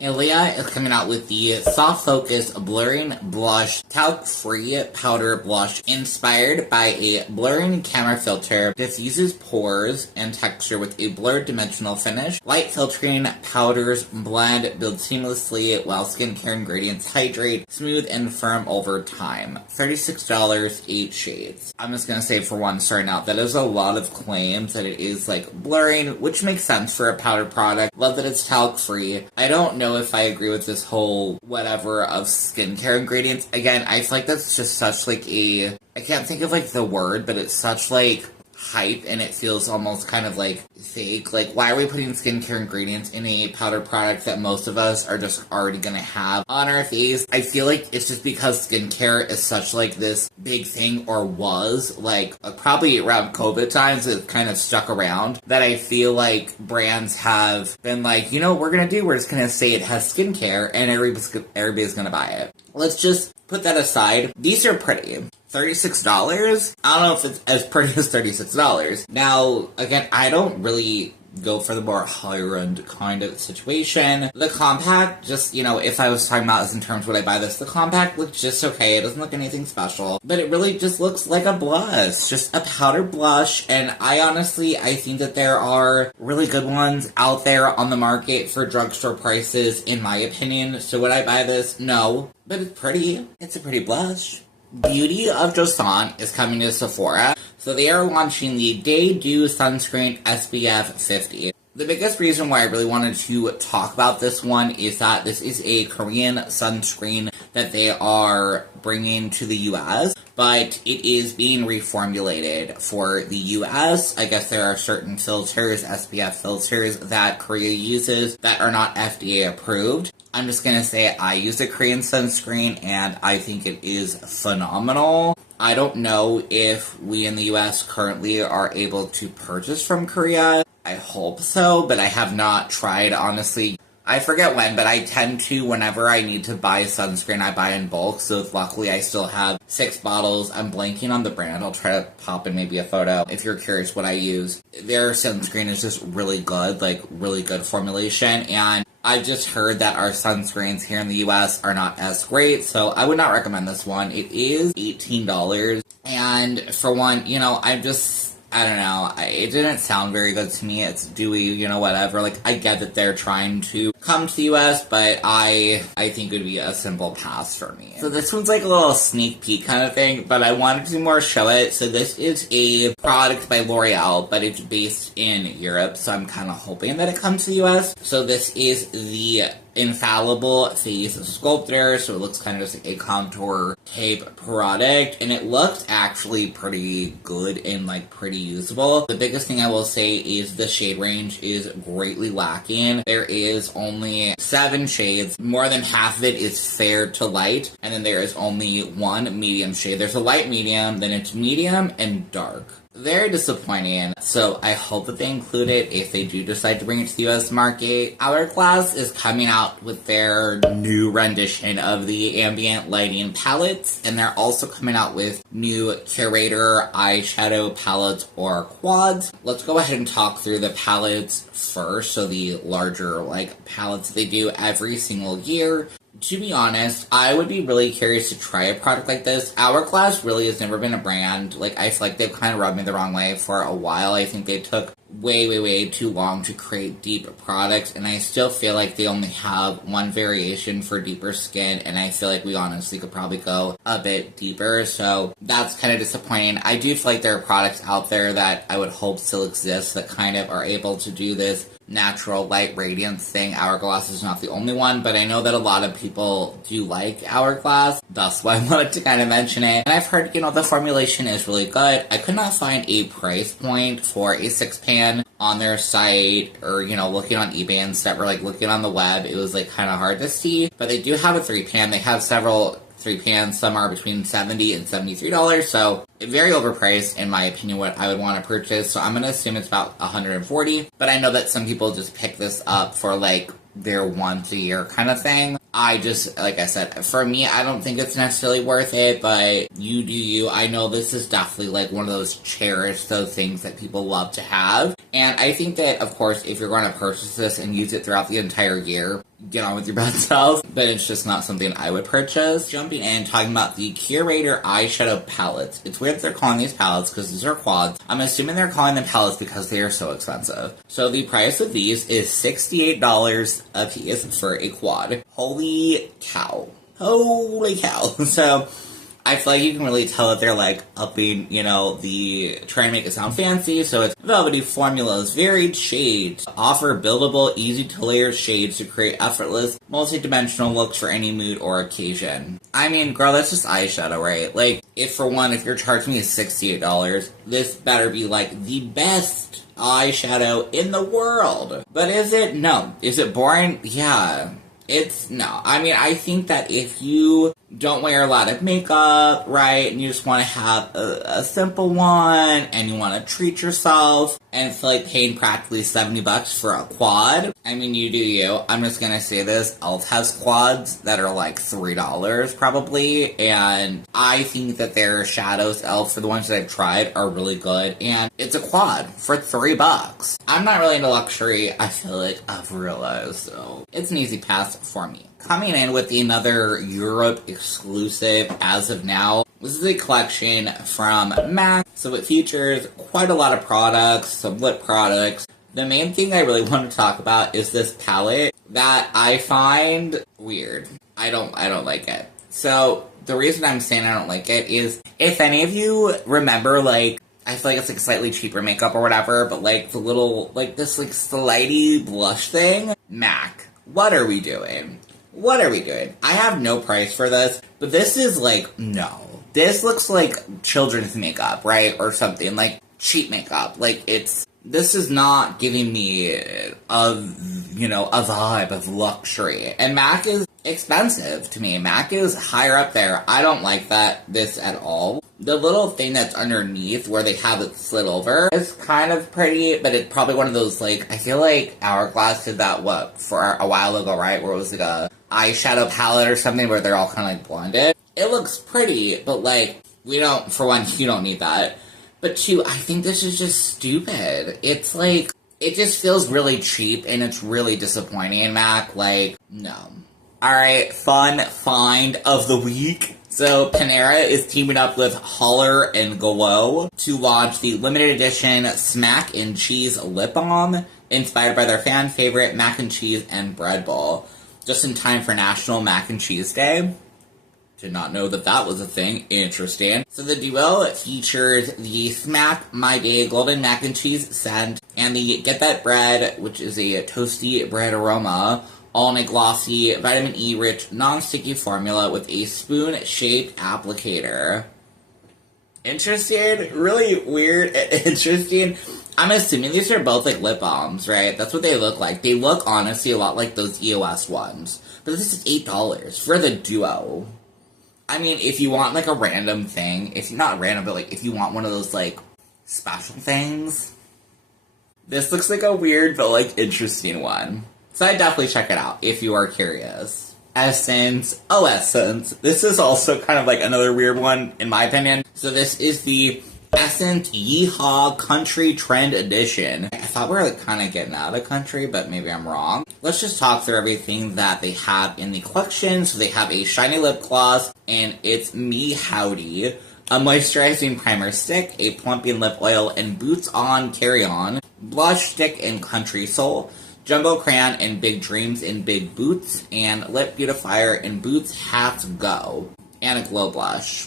Ilia is coming out with the Soft Focus Blurring Blush Talc-Free Powder Blush inspired by a blurring camera filter, diffuses pores and texture with a blurred dimensional finish. Light filtering powders blend, build seamlessly while skincare ingredients hydrate, smooth and firm over time. $36, 8 shades. I'm just gonna say for one, starting out, that is a lot of claims that it is like blurring, which makes sense for a powder product. Love that it's talc-free. I don't know if I agree with this whole whatever of skincare ingredients. Again, I feel like that's just such like I can't think of like the word, but it's such like hype and it feels almost kind of like fake. Like, why are we putting skincare ingredients in a powder product that most of us are just already gonna have on our face? I feel like it's just because skincare is such like this big thing, or was like probably around COVID times, it kind of stuck around, that I feel like brands have been like, you know what we're gonna do? We're just gonna say it has skincare and everybody's gonna buy it. Let's just put that aside. These are pretty. $36? I don't know if it's as pretty as $36. Now, again, I don't really go for the more higher end kind of situation. The compact, just, you know, if I was talking about this in terms would I buy this, the compact looks just okay. It doesn't look anything special, but it really just looks like a blush, just a powder blush. And I think that there are really good ones out there on the market for drugstore prices, in my opinion. So would I buy this? No, but it's pretty. It's a pretty blush. Beauty of Joseon is coming to Sephora, so they are launching the Day Dew Sunscreen SPF 50. The biggest reason why I really wanted to talk about this one is that this is a Korean sunscreen that they are bringing to the US, but it is being reformulated for the US. I guess there are certain filters, SPF filters, that Korea uses that are not FDA approved. I'm just gonna say I use a Korean sunscreen and I think it is phenomenal. I don't know if we in the US currently are able to purchase from Korea. I hope so, but I have not tried, honestly. I forget when, but I tend to, whenever I need to buy sunscreen, I buy in bulk, so luckily I still have 6 bottles. I'm blanking on the brand. I'll try to pop in maybe a photo if you're curious what I use. Their sunscreen is just really good, like really good formulation, and I've just heard that our sunscreens here in the US are not as great, so I would not recommend this one. It is $18, and for one, you know, I don't know, it didn't sound very good to me. It's dewy, you know, whatever. Like, I get that they're trying to come to the US, but I think it would be a simple pass for me. So this one's like a little sneak peek kind of thing, but I wanted to more show it. So this is a product by L'Oreal, but it's based in Europe, so I'm kind of hoping that it comes to the US. So this is the Infallible Face Sculptor, so it looks kind of just like a contour tape product, and it looks actually pretty good and like pretty usable. The biggest thing I will say is the shade range is greatly lacking. There is only 7 shades. More than half of it is fair to light, and then there is only 1 medium shade. There's a light medium, then it's medium and dark. Very disappointing, so I hope that they include it if they do decide to bring it to the US market. Hourglass is coming out with their new rendition of the ambient lighting palettes, and they're also coming out with new Curator eyeshadow palettes or quads. Let's go ahead and talk through the palettes first, so the larger like palettes they do every single year. To be honest, I would be really curious to try a product like this. Hourglass really has never been a brand. Like, I feel like they've kind of rubbed me the wrong way for a while. I think they took way too long to create deep products, and I still feel like they only have one variation for deeper skin, and I feel like we honestly could probably go a bit deeper, so that's kind of disappointing. I do feel like there are products out there that I would hope still exist that kind of are able to do this natural light radiance thing. Hourglass is not the only one, but I know that a lot of people do like Hourglass. That's why I wanted to kind of mention it. And I've heard, you know, the formulation is really good. I could not find a price point for a 6-pan on their site, or, you know, looking on eBay and stuff, or like looking on the web, it was like kind of hard to see. But they do have a 3-pan. They have several 3-pans. Some are between $70 and $73, so very overpriced in my opinion what I would want to purchase. So I'm going to assume it's about $140, but I know that some people just pick this up for like their once a year kind of thing. I just, like I said, for me, I don't think it's necessarily worth it, but you do you. I know this is definitely like one of those cherished, those things that people love to have. And I think that, of course, if you're going to purchase this and use it throughout the entire year, get on with your bad self, but it's just not something I would purchase. Jumping in, talking about the Curator eyeshadow palettes. It's weird that they're calling these palettes because these are quads. I'm assuming they're calling them palettes because they are so expensive. So the price of these is $68 a piece for a quad. Holy cow. Holy cow. So I feel like you can really tell that they're like upping, trying to make it sound fancy. So it's velvety formulas, varied shades, offer buildable, easy to layer shades to create effortless, multi-dimensional looks for any mood or occasion. I mean, girl, that's just eyeshadow, right? Like, if you're charging me $68, this better be like the best eyeshadow in the world. But is it? No. Is it boring? Yeah. No. I mean, I think that if you don't wear a lot of makeup, right, and you just want to have a simple one, and you want to treat yourself, and it's like paying practically $70 for a quad, I mean, you do you. I'm just gonna say this, e.l.f. has quads that are like $3 probably, and I think that their shadows, e.l.f., for the ones that I've tried, are really good, and it's a quad for $3. I'm not really into luxury, I feel like I've realized, so it's an easy pass for me. Coming in with another Europe exclusive as of now. This is a collection from MAC, so it features quite a lot of products, some lip products. The main thing I really want to talk about is this palette that I find weird. I don't like it. So the reason I'm saying I don't like it is, if any of you remember, like, I feel like it's like slightly cheaper makeup or whatever, but like the little, like this like slidey blush thing, MAC, what are we doing? What are we doing? I have no price for this, but this is like, no. This looks like children's makeup, right? Or something, like cheap makeup. Like, this is not giving me a vibe of luxury. And MAC is expensive to me. MAC is higher up there. I don't like this at all. The little thing that's underneath where they have it slid over is kind of pretty, but it's probably one of those, like, I feel like Hourglass did that, for a while ago, right? Where it was like a eyeshadow palette or something where they're all kind of like blended. It looks pretty, but like, you don't need that. But two, I think this is just stupid. It's like, it just feels really cheap and it's really disappointing, MAC. Like, no. Alright, fun find of the week. So, Panera is teaming up with Holler and Glow to launch the limited edition Smack and Cheese Lip Balm, inspired by their fan favorite mac and cheese and bread bowl. Just in time for National Mac and Cheese Day. Did not know that was a thing. Interesting. So the duo features the Smack My Day Golden Mac and Cheese scent and the Get That Bread, which is a toasty bread aroma, all in a glossy, vitamin E rich, non-sticky formula with a spoon-shaped applicator. Interesting. Really weird. Interesting. I'm assuming these are both like lip balms, right? That's what they look like. They look honestly a lot like those EOS ones. But this is $8 for the duo. I mean, if you want like a random thing, not random, but like if you want one of those like special things, this looks like a weird but like interesting one. So I'd definitely check it out if you are curious. Essence. Oh, Essence. This is also kind of like another weird one, in my opinion. So this is the Essence Yeehaw Country Trend Edition. I thought we were like kind of getting out of country, but maybe I'm wrong. Let's just talk through everything that they have in the collection. So they have a shiny lip gloss, and it's Me Howdy, a moisturizing primer stick, a plumping lip oil, and Boots On Carry-On, blush stick in Country Soul, jumbo crayon in Big Dreams in Big Boots, and lip beautifier in Boots Hats Go, and a glow blush.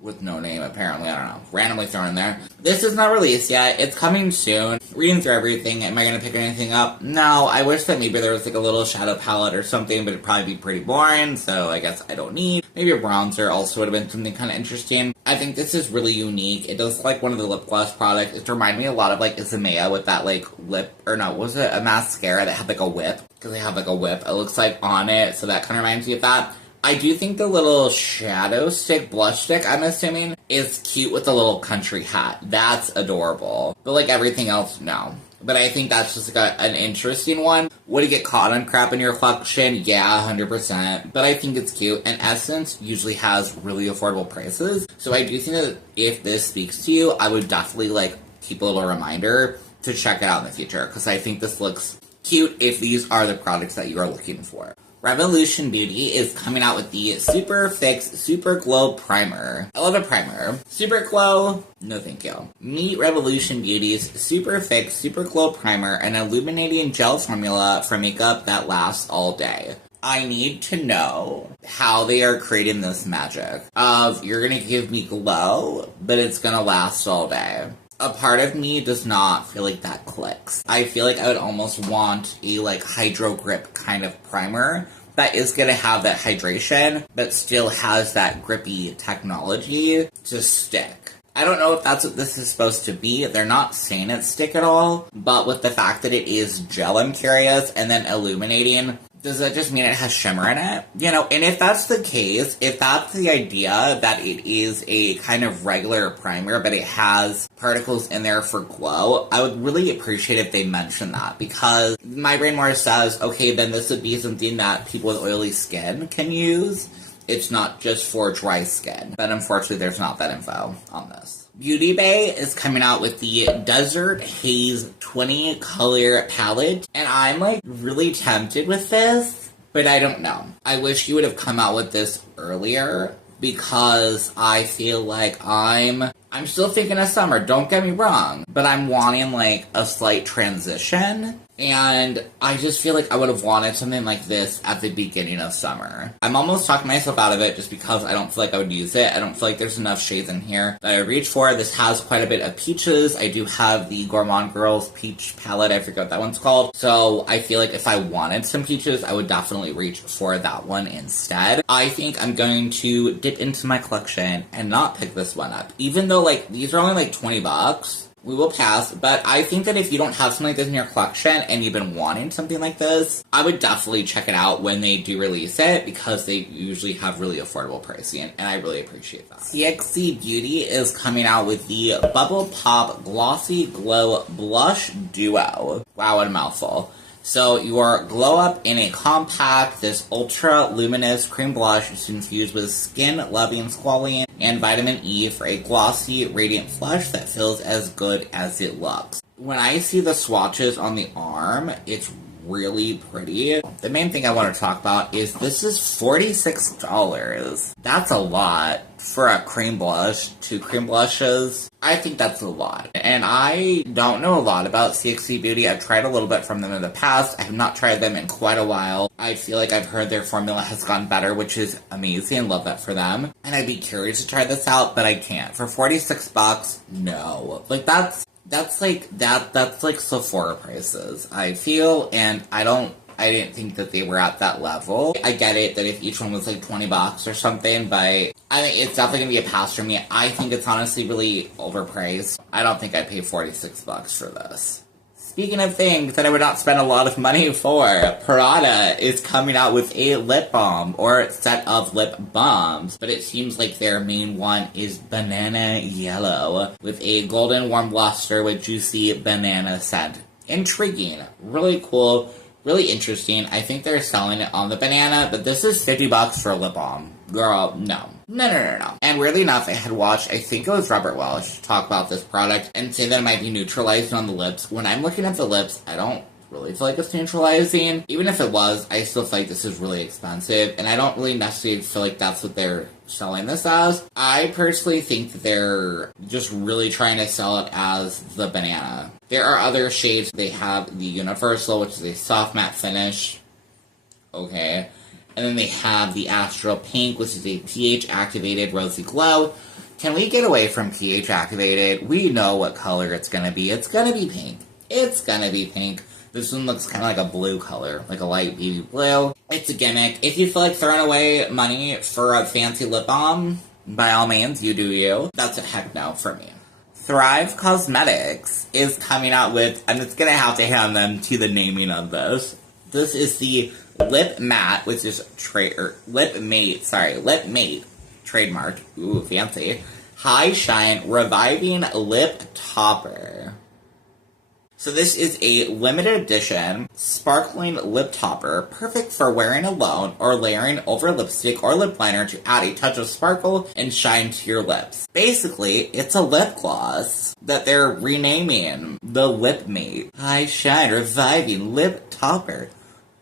With no name, apparently, I don't know. Randomly thrown in there. This is not released yet. It's coming soon. Reading through everything, am I going to pick anything up? No, I wish that maybe there was like a little shadow palette or something, but it'd probably be pretty boring, so I guess I don't need. Maybe a bronzer also would have been something kind of interesting. I think this is really unique. It does like one of the lip gloss products. It reminded me a lot of like Isomea with that like was it a mascara that had like a whip? Because they have like a whip, it looks like, on it, so that kind of reminds me of that. I do think the little shadow stick, blush stick, I'm assuming, is cute with the little country hat. That's adorable. But like everything else, no. But I think that's just like an interesting one. Would it get caught on crap in your collection? Yeah, 100%. But I think it's cute. And Essence usually has really affordable prices. So I do think that if this speaks to you, I would definitely like keep a little reminder to check it out in the future. Because I think this looks cute if these are the products that you are looking for. Revolution Beauty is coming out with the Super Fix Super Glow Primer. I love a primer. Super Glow? No thank you. Meet Revolution Beauty's Super Fix Super Glow Primer, an illuminating gel formula for makeup that lasts all day. I need to know how they are creating this magic of you're gonna give me glow, but it's gonna last all day. A part of me does not feel like that clicks. I feel like I would almost want a Hydro Grip kind of primer that is gonna have that hydration, but still has that grippy technology to stick. I don't know if that's what this is supposed to be. They're not saying it's stick at all, but with the fact that it is gel, I'm curious, and then illuminating, does that just mean it has shimmer in it? And if that's the case, if that's the idea that it is a kind of regular primer, but it has particles in there for glow, I would really appreciate if they mention that, because my brain more says, okay, then this would be something that people with oily skin can use. It's not just for dry skin. But unfortunately, there's not that info on this. Beauty Bay is coming out with the Desert Haze 20 color palette, and I'm really tempted with this, but I don't know. I wish you would have come out with this earlier, because I feel like I'm still thinking of summer, don't get me wrong, but I'm wanting a slight transition, and I just feel like I would have wanted something like this at the beginning of summer. I'm almost talking myself out of it just because I don't feel like I would use it. I don't feel like there's enough shades in here that I would reach for. This has quite a bit of peaches. I do have the Gourmand Girls peach palette. I forget what that one's called. So I feel like if I wanted some peaches, I would definitely reach for that one instead. I think I'm going to dip into my collection and not pick this one up. Even though these are only $20. We will pass, but I think that if you don't have something like this in your collection and you've been wanting something like this, I would definitely check it out when they do release it, because they usually have really affordable pricing, and I really appreciate that. CXC Beauty is coming out with the Bubble Pop Glossy Glow Blush Duo. Wow, what a mouthful. So your Glow Up in a compact, this ultra luminous cream blush is infused with skin-loving squalene and vitamin E for a glossy, radiant flush that feels as good as it looks. When I see the swatches on the arm, it's really pretty. The main thing I want to talk about is this is $46. That's a lot for a cream blush. 2 cream blushes. I think that's a lot. And I don't know a lot about CXC Beauty. I've tried a little bit from them in the past. I have not tried them in quite a while. I feel like I've heard their formula has gotten better, which is amazing. Love that for them. And I'd be curious to try this out, but I can't. For $46, no. That's Sephora prices, I feel, and I didn't think that they were at that level. I get it that if each one was $20 or something, but I think it's definitely gonna be a pass for me. I think it's honestly really overpriced. I don't think I'd pay $46 for this. Speaking of things that I would not spend a lot of money for, Prada is coming out with a lip balm, or set of lip balms, but it seems like their main one is banana yellow, with a golden warm luster with juicy banana scent. Intriguing, really cool, really interesting. I think they're selling it on the banana, but this is $50 for a lip balm. Girl, no. No. And weirdly enough, I had watched, I think it was Robert Welsh, talk about this product and say that it might be neutralizing on the lips. When I'm looking at the lips, I don't really feel like it's neutralizing. Even if it was, I still feel like this is really expensive, and I don't really necessarily feel like that's what they're selling this as. I personally think that they're just really trying to sell it as the banana. There are other shades. They have the Universal, which is a soft matte finish. Okay. And then they have the Astral Pink, which is a pH-activated rosy glow. Can we get away from pH-activated? We know what color it's going to be. It's going to be pink. It's going to be pink. This one looks kind of like a blue color, like a light baby blue. It's a gimmick. If you feel like throwing away money for a fancy lip balm, by all means, you do you. That's a heck no for me. Thrive Cosmetics is coming out with, and it's going to have to hand them to the naming of this. This is the Lip Matte, which is Lip Mate, trademarked. Ooh, fancy. High Shine Reviving Lip Topper. So this is a limited edition sparkling lip topper, perfect for wearing alone or layering over lipstick or lip liner to add a touch of sparkle and shine to your lips. Basically, it's a lip gloss that they're renaming the Lip Mate High Shine Reviving Lip Topper.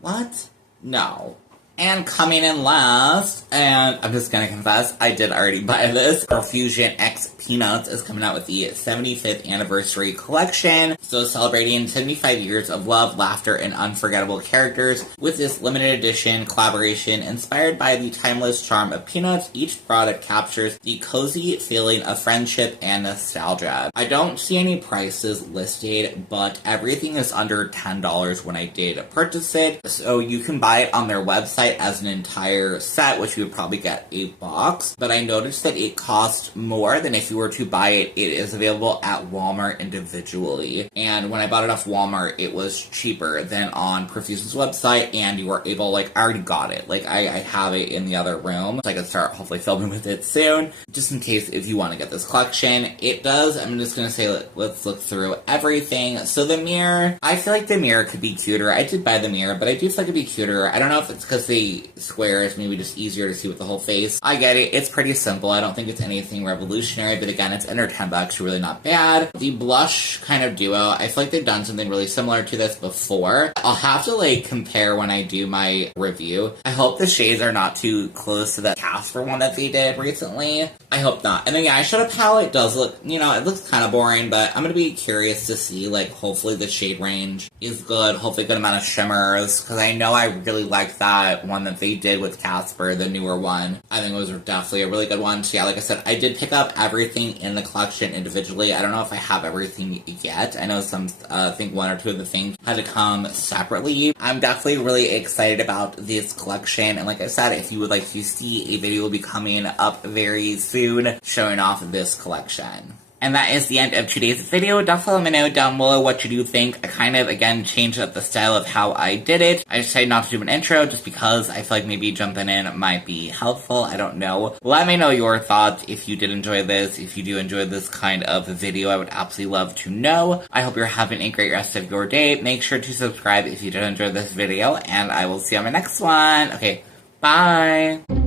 What? No. And coming in last, and I'm just gonna confess, I did already buy this. Profusion X Peanuts is coming out with the 75th anniversary collection. So celebrating 75 years of love, laughter, and unforgettable characters with this limited edition collaboration inspired by the timeless charm of Peanuts. Each product captures the cozy feeling of friendship and nostalgia. I don't see any prices listed, but everything is under $10 when I did purchase it. So you can buy it on their website as an entire set, which you would probably get a box, but I noticed that it costs more than if you were to buy it. It is available at Walmart individually, and when I bought it off Walmart, it was cheaper than on Profusion's website, and you were able, I already got it. I have it in the other room, so I can start hopefully filming with it soon, just in case if you want to get this collection. It does, I'm just gonna say, let's look through everything. So the mirror, I feel like the mirror could be cuter. I did buy the mirror, but I do feel like it'd be cuter. I don't know if it's because the squares, maybe just easier to see with the whole face. I get it, it's pretty simple. I don't think it's anything revolutionary, but again, it's under $10, really not bad. The blush kind of duo, I feel like they've done something really similar to this before. I'll have to compare when I do my review. I hope the shades are not too close to the Casper one that they did recently. I hope not. And then the eyeshadow palette does look, it looks kind of boring, but I'm gonna be curious to see, hopefully the shade range is good, hopefully a good amount of shimmers, because I know I really like that one that they did with Casper, the newer one. I think it was definitely a really good one. So yeah, like I said, I did pick up everything in the collection individually. I don't know if I have everything yet. I know some, I think one or two of the things had to come separately. I'm definitely really excited about this collection, and like I said, if you would like to see, a video will be coming up very soon showing off this collection. And that is the end of today's video. Definitely let me know down below what you do think. I kind of, again, changed up the style of how I did it. I decided not to do an intro just because I feel like maybe jumping in might be helpful. I don't know. Let me know your thoughts if you did enjoy this. If you do enjoy this kind of video, I would absolutely love to know. I hope you're having a great rest of your day. Make sure to subscribe if you did enjoy this video, and I will see you on my next one. Okay, bye!